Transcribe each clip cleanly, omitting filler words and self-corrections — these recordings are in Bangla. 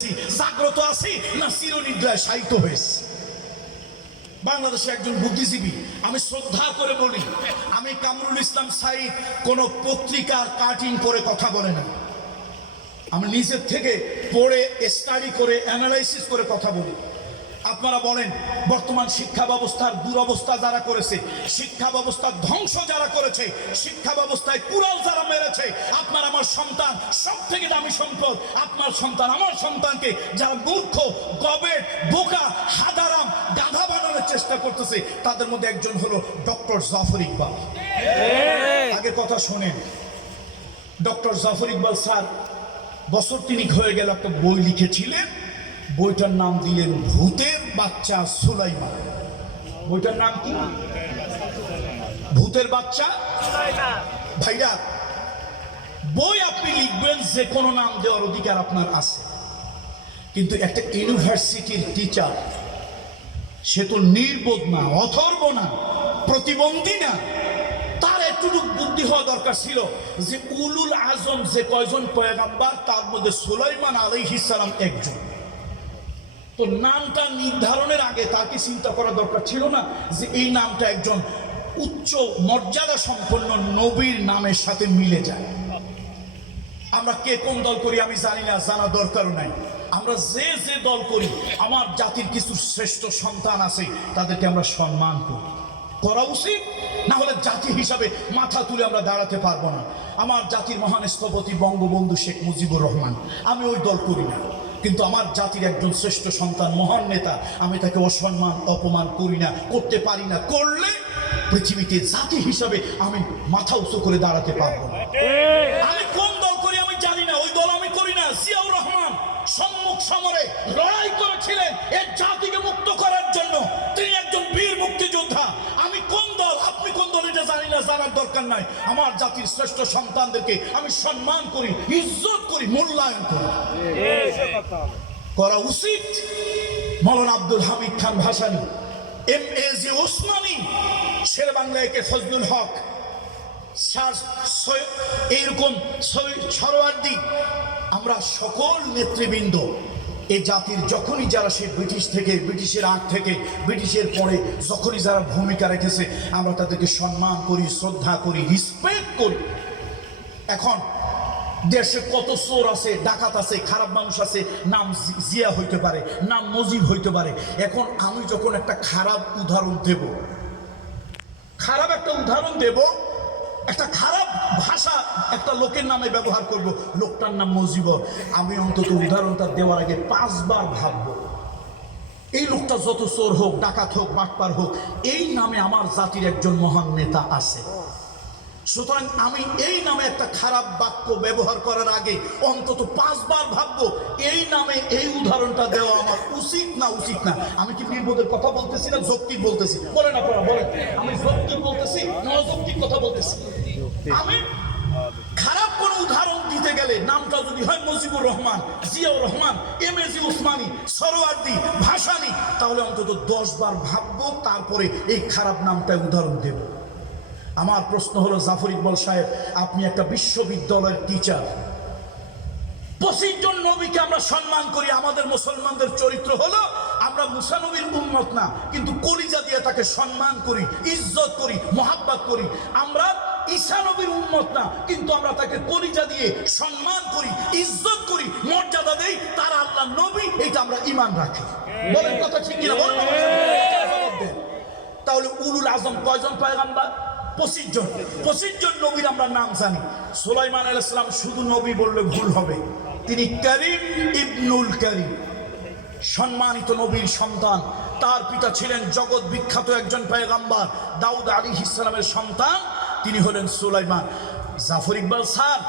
জাগ্রত আছি না চিরনিদ্রায় শায়িত হয়েছে। বাংলাদেশে একজন বুদ্ধিজীবী আমি শ্রদ্ধা করে বলি, আমি কামরুল ইসলাম সাইদ কোন পত্রিকার কাটিং করে কথা বলে না, আমি নিজের থেকে পড়ে স্টাডি করে অ্যানালাইসিস করে কথা বলি। আপনারা বলেন বর্তমান শিক্ষা ব্যবস্থার দুরবস্থা যারা করেছে, শিক্ষা ব্যবস্থার ধ্বংস যারা করেছে, শিক্ষা ব্যবস্থায় কুড়াল যারা মেরেছে, আপনার আমার সন্তান সব থেকে দামি সম্পদ, আপনার সন্তান আমার সন্তানকে যারা মূর্খ গবেট বোকা হাদারাম গাধা বানানোর চেষ্টা করতেছে, তাদের মধ্যে একজন হলো ডক্টর জাফর ইকবাল। আগে কথা শোনেন, ডক্টর জাফর ইকবাল স্যার বছর তিনিক হয়ে গেল একটা বই লিখেছিলেন, বইটার নাম দিলেন ভূতের বাচ্চা সুলাইমান। বইটার নাম কি? ভূতের বাচ্চা ভাইরা, বই আপনি লিখবেন যে কোনো নাম দেওয়ার অধিকার আপনার আছে, কিন্তু একটা ইউনিভার্সিটির টিচার সে তো নির্বোধ না, অথর্ব না, প্রতিবন্ধী না, তার একটুকু বুদ্ধি হওয়া দরকার ছিল যে উলুল আজম যে কয়জন পয়গাম্বার তার মধ্যে সুলাইমান আলাইহিস সালাম একজন। তো নামটা নির্ধারণের আগে তাকে চিন্তা করা দরকার ছিল না যে এই নামটা একজন উচ্চ মর্যাদা সম্পন্ন নবীর নামের সাথে মিলে যায়। আমরা কে কোন দল করি আমি জানি না, জানা দরকারও নাই। আমরা যে যে দল করি, আমার জাতির কিছু শ্রেষ্ঠ সন্তান আছে, তাদেরকে আমরা সম্মান করি, করা উচিত। না হলে জাতি হিসাবে মাথা তুলে আমরা দাঁড়াতে পারবো না। আমার জাতির মহান স্থপতি বঙ্গবন্ধু শেখ মুজিবুর রহমান, আমি ওই দল করি না, কিন্তু আমার জাতির একজন শ্রেষ্ঠ সন্তান মহান নেতা, আমি তাকে অসম্মান অপমান করি না, করতে পারি না। করলে পৃথিবীতে জাতি হিসাবে আমি মাথা উঁচু করে দাঁড়াতে পারবো না। আমি কোন দল করি আমি জানি না, ওই দল আমি করি না। জিয়াউর রহমান সম্মুখ সমরে লড়াই করেছিলেন এই জাতিকে মুক্ত করার জন্য, তিনি একজন বীর মুক্তিযোদ্ধা। আমি কোন দল আপনি কোন দল এটা জানি না, জানার দরকার নাই। আমার জাতির শ্রেষ্ঠ সন্তানদেরকে আমি সম্মান করি, ইজ্জত করি, মূল্যায়ন করি, করা উচিত। মাওলানা আব্দুল হামিদ খান ভাসানী, এম.এ.জি. ওসমানী, শের বাংলা একে ফজলুল হক, এইরকম সরোয়ার্দী, আমরা সকল নেতৃবৃন্দ এই জাতির যখনই যারা সে ব্রিটিশ থেকে, ব্রিটিশের আগ থেকে, ব্রিটিশের পরে যখনই যারা ভূমিকা রেখেছে, আমরা তাদেরকে সম্মান করি, শ্রদ্ধা করি, রিসপেক্ট করি। এখন দেশে কত চোর আছে, ডাকাত আছে, খারাপ মানুষ আছে, নাম জিয়া হইতে পারে, নাম নজিব হইতে পারে। এখন আমি যখন একটা খারাপ উদাহরণ দেব, খারাপ একটা উদাহরণ দেব, একটা খারাপ ভাষা একটা লোকের নামে ব্যবহার করব, লোকটার নাম মজিবর, আমি অন্তত উদাহরণটা দেওয়ার আগে 5 বার ভাববো এই লোকটা যত চোর হোক, ডাকাত হোক, বাটপার হোক, এই নামে আমার জাতির একজন মহান নেতা আছে। সুতরাং আমি এই নামে একটা খারাপ বাক্য ব্যবহার করার আগে অন্তত 5 বার ভাববো এই নামে এই উদাহরণটা দেওয়া আমার উচিত না উচিত না। আমি কি নির্বোধের কথা বলতেছি না যৌক্তিক বলতেছি? বলেন আপনারা, বলেন আমি যৌক্তিক বলতেছি না অযৌক্তিক কথা বলতেছি? আমি খারাপ কোন উদাহরণ দিতে গেলে নামটা যদি হয় মুজিবুর রহমান, জিয়াউর রহমান, এম.এ.জি. ওসমানী, সরোয়ার্দী, ভাসানী, তাহলে অন্তত 10 বার ভাববো, তারপরে এই খারাপ নামটায় উদাহরণ দেব। আমার প্রশ্ন হলো, জাফর ইকবাল সাহেব, আপনি একটা বিশ্ববিদ্যালয়ের টিচার, 25 জন নবীকে আমরা সম্মান করি। আমাদের মুসলমানদের চরিত্র হলো আমরা মুসা নবীর উম্মত না, কিন্তু কলিজা দিয়ে তাকে সম্মান করি, ইজ্জত করি, মোহাব্বত করি। আমরা ঈসা নবীর উম্মত না, কিন্তু আমরা তাকে কলিজা দিয়ে সম্মান করি, ইজ্জত করি, মর্যাদা দেই, তারা আল্লাহ নবী, এটা আমরা ঈমান রাখি। বলেন কথা ঠিক কিনা? বলেন। তাহলে উলুল আজম কয়জন পয়গাম্বার? 25 জন। 25 জন নবীর আমরা নাম জানি। সুলাইমান আলাইহিস সালাম শুধু নবী বললে ভুল হবে, তিনি করিম ইবনুল করিম, সম্মানিত নবীর সন্তান। তার পিতা ছিলেন জগৎ বিখ্যাত একজন পয়গাম্বার, দাউদ আলাইহিস সালামের সন্তান, তিনি হলেন সুলাইমান। জাফর ইকবাল স্যার,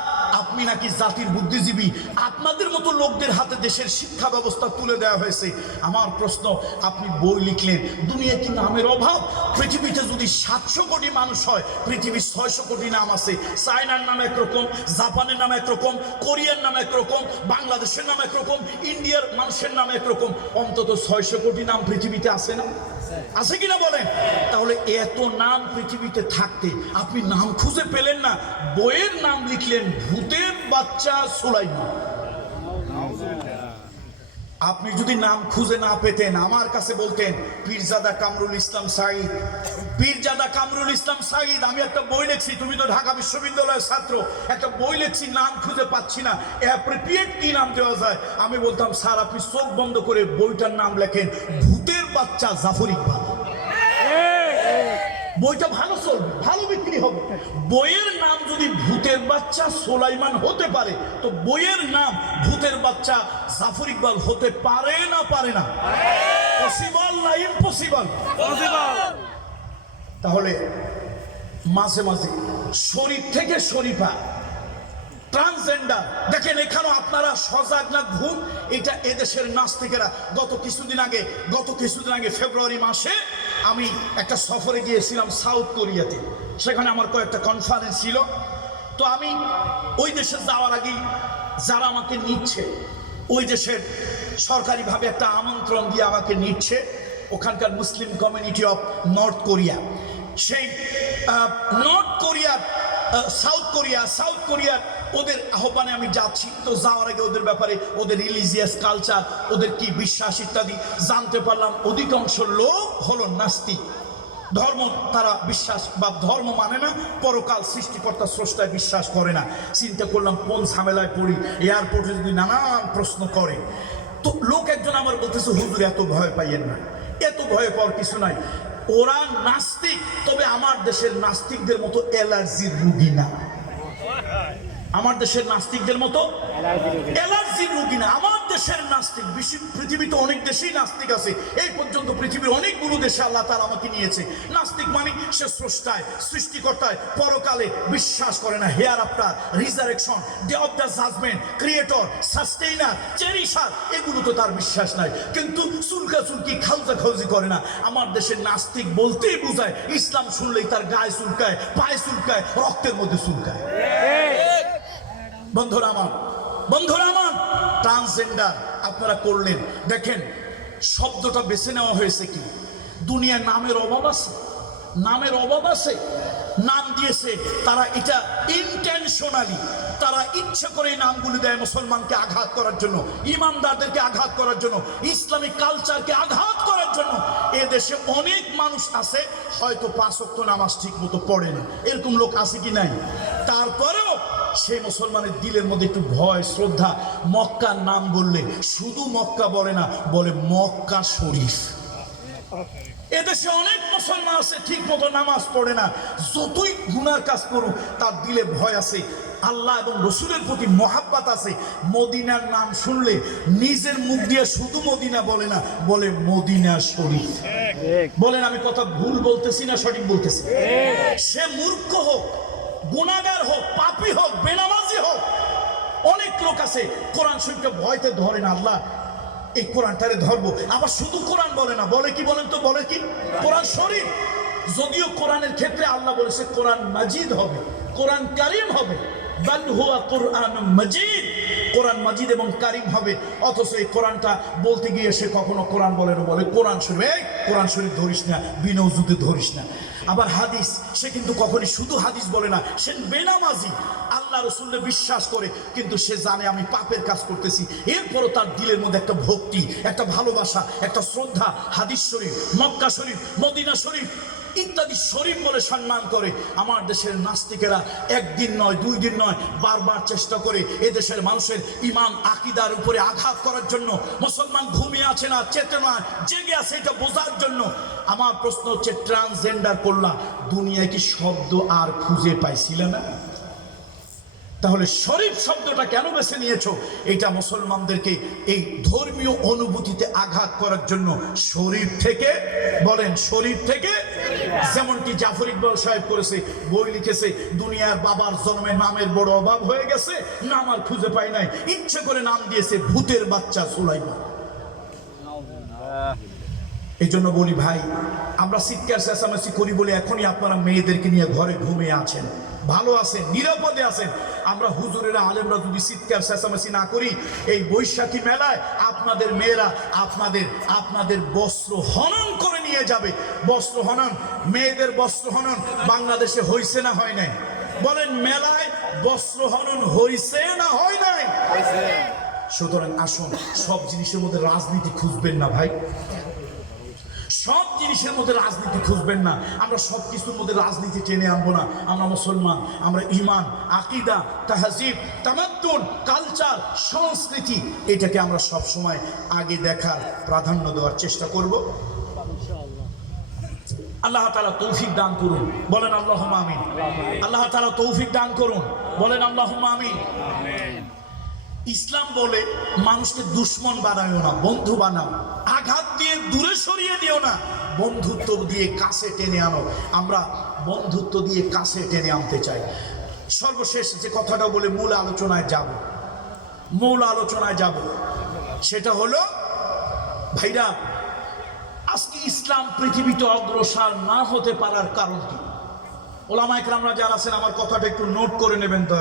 আপনি নাকি জাতির বুদ্ধিজীবী, আপনাদের মতো লোকদের হাতে দেশের শিক্ষা ব্যবস্থা তুলে দেওয়া হয়েছে। আমার প্রশ্ন, আপনি বই লিখলেন, দুনিয়া কি নামের অভাব? পৃথিবীতে যদি 700 কোটি মানুষ হয়, পৃথিবীর 600 কোটি নাম আছে। চায়নার নাম একরকম, জাপানের নাম একরকম, কোরিয়ার নাম একরকম, বাংলাদেশের নাম একরকম, ইন্ডিয়ার মানুষের নাম একরকম, অন্তত 600 কোটি নাম পৃথিবীতে আছে না? আছে কিনা বলেন? তাহলে এত নাম পৃথিবীতে থাকতে আপনি নাম খুঁজে পেলেন না, বইয়ের নাম লিখলেন ভূতের বাচ্চা সুলাইমান। আপনি যদি নাম খুঁজে না পেতেন আমার কাছে বলতেন পীরজাদা কামরুল ইসলাম সাঈদ, পীরজাদা কামরুল ইসলাম সাঈদ। আমি একটা বই লিখছি, তুমি তো ঢাকা বিশ্ববিদ্যালয়ের ছাত্র, একটা বই লিখছি, নাম খুঁজে পাচ্ছি না, অ্যাপ্রোপ্রিয়েট কি নাম দেওয়া যায়। আমি বলতাম স্যার আপনি চোখ বন্ধ করে বইটার নাম লেখেন ভূতের বাচ্চা জাফর ইকবাল, বইটা ভালো চলবে, ভালো বিক্রি হবে। বইয়ের নাম যদি ভূতের বাচ্চা সোলাইমান হতে পারে, তো বইয়ের নাম ভূতের বাচ্চা জাফর ইকবাল হতে পারে না? পারে না? পসিবল না ইম্পসিবল? তাহলে মাঝে মাঝে শরীফ থেকে শরীফা, ট্রান্সজেন্ডার, দেখেন এখানেও আপনারা সজাগ না ঘুম? এটা এদেশের নাস্তিকেরা। গত কিছুদিন আগে ফেব্রুয়ারি মাসে আমি একটা সফরে গিয়েছিলাম সাউথ কোরিয়াতে, সেখানে আমার কয়েকটা কনফারেন্স ছিল। তো আমি ওই দেশে যাওয়ার আগেই যারা আমাকে নিচ্ছে, ওই দেশের সরকারিভাবে একটা আমন্ত্রণ দিয়ে আমাকে নিচ্ছে, ওখানকার Muslim community of north Korea, সেই নর্থ কোরিয়ার সাউথ কোরিয়ার ওদের আহ্বানে আমি যাচ্ছি। তো যাওয়ার আগে ওদের ব্যাপারে, ওদের রিলিজিয়াস কালচার, ওদের কি বিশ্বাস ইত্যাদি জানতে পারলাম। অধিকাংশ লোক হলো নাস্তিক, ধর্ম তারা বিশ্বাস বা ধর্ম মানে না, পরকাল সৃষ্টিকর্তা স্রষ্টায় বিশ্বাস করে না। চিন্তা করলাম কোন ঝামেলায় পড়ি, এয়ারপোর্টে যদি নানান প্রশ্ন করে। তো লোক একজন আমার বলতেছে হুজুর এত ভয় পাইয়েন না, এত ভয় পাওয়ার কিছু নাই, ওরা নাস্তিক, তবে আমার দেশের নাস্তিকদের মতো অ্যালার্জির রুগী না। আমার দেশের নাস্তিকদের মতো অ্যালার্জির রোগী না। আমার দেশের নাস্তিক, পৃথিবীতে অনেক দেশেই নাস্তিক আছে, এই পর্যন্ত পৃথিবীর অনেকগুলো দেশে আল্লাহ তাআলা আমাকে নিয়েছে। নাস্তিক মানে সে স্রষ্টায়, সৃষ্টিকর্তায়, পরকালে বিশ্বাস করে না, hereafter, resurrection, day of the judgement, creator, sustainer, cherisher, এগুলো তো তার বিশ্বাস নাই। কিন্তু চুলকি খাউজি করে না। আমার দেশের নাস্তিক বলতেই বোঝায় ইসলাম শুনলেই তার গায়ে চুলকায়, পায়ে চুলকায়, রক্তের মধ্যে চুলকায়। বন্ধুরা আমার, ট্রান্সজেন্ডার আপনারা করলেন, দেখেন শব্দটা বেছে নেওয়া হয়েছে কি? দুনিয়ার নামের অভাব আছে, নাম দিয়েছে তারা, এটা ইন্টেনশনালি তারা ইচ্ছা করে নামগুলি দেয় মুসলমানকে আঘাত করার জন্য, ইমানদারদেরকে আঘাত করার জন্য, ইসলামিক কালচারকে আঘাত করার জন্য। এ দেশে অনেক মানুষ আছে হয়তো 5 ওয়াক্ত নামাজ ঠিক মতো পড়ে না, এরকম লোক আছে কি নাই? তারপরেও সেই মুসলমানের দিলের মধ্যে একটু ভয়, শ্রদ্ধা। মক্কার নাম বললে শুধু মক্কা বলে না, বলে মক্কা শরীফ। এদেশে অনেক মুসলমান আছে ঠিক মতো নামাজ পড়ে না, যতই গুনার কাজ করুক তার দিলে ভয় আছে, আল্লাহ এবং রসুলের প্রতি মহাব্বত আছে। মদিনার নাম শুনলে নিজের মুখ দিয়ে শুধু মদিনা বলে না, বলে মদিনা শরীফ। বলেন আমি কথা ভুল বলতেছি না সঠিক বলতেছি? সে মূর্খ হোক, গুনাহগার হোক, পাপী হোক, বেনামাজি হোক, অনেক লোক আছে কোরআন শরীফকে ভয়তে ধরে না, আল্লাহ এই কোরআনটারে ধরবো, আবার শুধু কোরআন বলে না, বলে কি বলেন তো? বলে কি? কোরআন শরীফ। যদিও কোরআনের ক্ষেত্রে আল্লাহ বলেছে কোরআন মাজিদ হবে, কোরআন কারীম হবে, বাল হুয়া কোরআন মাজিদ, কোরআন মাজিদ এবং কারীম হবে। অথচ এই কোরআনটা বলতে গিয়ে সে কখনো কোরআন বলে না, বলে কোরআন শরীফ। এই কোরআন শরীফ ধরিস না, বিনৌজুতে ধরিস না। আবার হাদিস, সে কিন্তু কখনই শুধু হাদিস বলে না, সে বেনামাজি, আল্লাহ রসুলকে বিশ্বাস করে, কিন্তু সে জানে আমি পাপের কাজ করতেছি, এরপরও তার দিলের মধ্যে একটা ভক্তি, একটা ভালোবাসা, একটা শ্রদ্ধা, হাদিস শরীফ, মক্কা শরীফ, মদিনা শরীফ ইত্যাদি শরীফ বলে সম্মান করে। আমার দেশের নাস্তিকেরা একদিন নয়, 2 দিন নয়, বারবার চেষ্টা করে এদেশের মানুষের ইমান আকিদার উপরে আঘাত করার জন্য। মুসলমান ঘুমিয়ে আছে না, চেতনা জেগে আছে এটা বোঝার জন্য। আমার প্রশ্ন হচ্ছে, ট্রান্সজেন্ডার করলা, দুনিয়ায় কি শব্দ আর খুঁজে পাইছিলে না? তাহলে শরীফ শব্দটা কেন বেছে নিয়েছো? এটা মুসলমানদেরকে এই ধর্মীয় অনুভূতিতে আঘাত করার জন্য। শরীফ থেকে বলেন, শরীফ থেকে, যেমনটি জাফর ইকবাল সাহেব করেছে, বই লিখেছে, দুনিয়ার বাবার জন্মে নামের বড় অভাব হয়ে গেছে, নাম আর খুঁজে পাই নাই, ইচ্ছে করে নাম দিয়েছে ভূতের বাচ্চা সুলাইমান। এই জন্য বলি ভাই, আমরা চিৎকার চেঁচামেচি করি বলে এখনই আপনারা মেয়েদেরকে নিয়ে ঘরে ঘুমিয়ে আছেন, ভালো আছেন, নিরাপদে আছেন। আমরা হুজুরেরা, আলেমরা যদি চিৎকার চেঁচামেচি না করি, এই বৈশাখী মেলায় আপনাদের মেয়েরা আপনাদের বস্ত্র হনন করে নিয়ে যাবে। বস্ত্র হনন, মেয়েদের বস্ত্র হনন বাংলাদেশে হইছে না হয় নাই? বলেন, মেলায় বস্ত্র হনন হইছে না হয় নাই? সুতরাং আসুন, সব জিনিসের মধ্যে রাজনীতি খুঁজবেন না ভাই, সব জিনিসের মধ্যে রাজনীতি খুঁজবেন না। আমরা সব কিছুর মধ্যে রাজনীতি টেনে আনবো না। আমরা মুসলমান, আমরা ঈমান, আকীদা, তাহজিব, তামাদ্দুন, কালচার, সংস্কৃতি, এটাকে আমরা সব সময় আগে দেখার, প্রাধান্য দেওয়ার চেষ্টা করব। আল্লাহ তাআলা তৌফিক দান করুন, বলেন আল্লাহুম্মা আমিন। আল্লাহ তাআলা তৌফিক দান করুন, বলেন আল্লাহুম্মা আমিন। ইসলাম বলে মানুষকে দুশ্মন বানায়ও না, বন্ধু বানাও। আঘাত দিয়ে দূরে সরিয়ে দিও না, বন্ধুত্ব দিয়ে কাছে টেনে আনো। আমরা বন্ধুত্ব দিয়ে কাছে টেনে আনতে চাই। সর্বশেষ যে কথাটা বলে মূল আলোচনায় যাব, সেটা হলো ভাইরা, আজকে ইসলাম পৃথিবীতে অগ্রসর না হতে পারার কারণ কি? ওলামায়ে কেরামরা যারা আছেন আমার কথাটা একটু নোট করে নেবেন তো।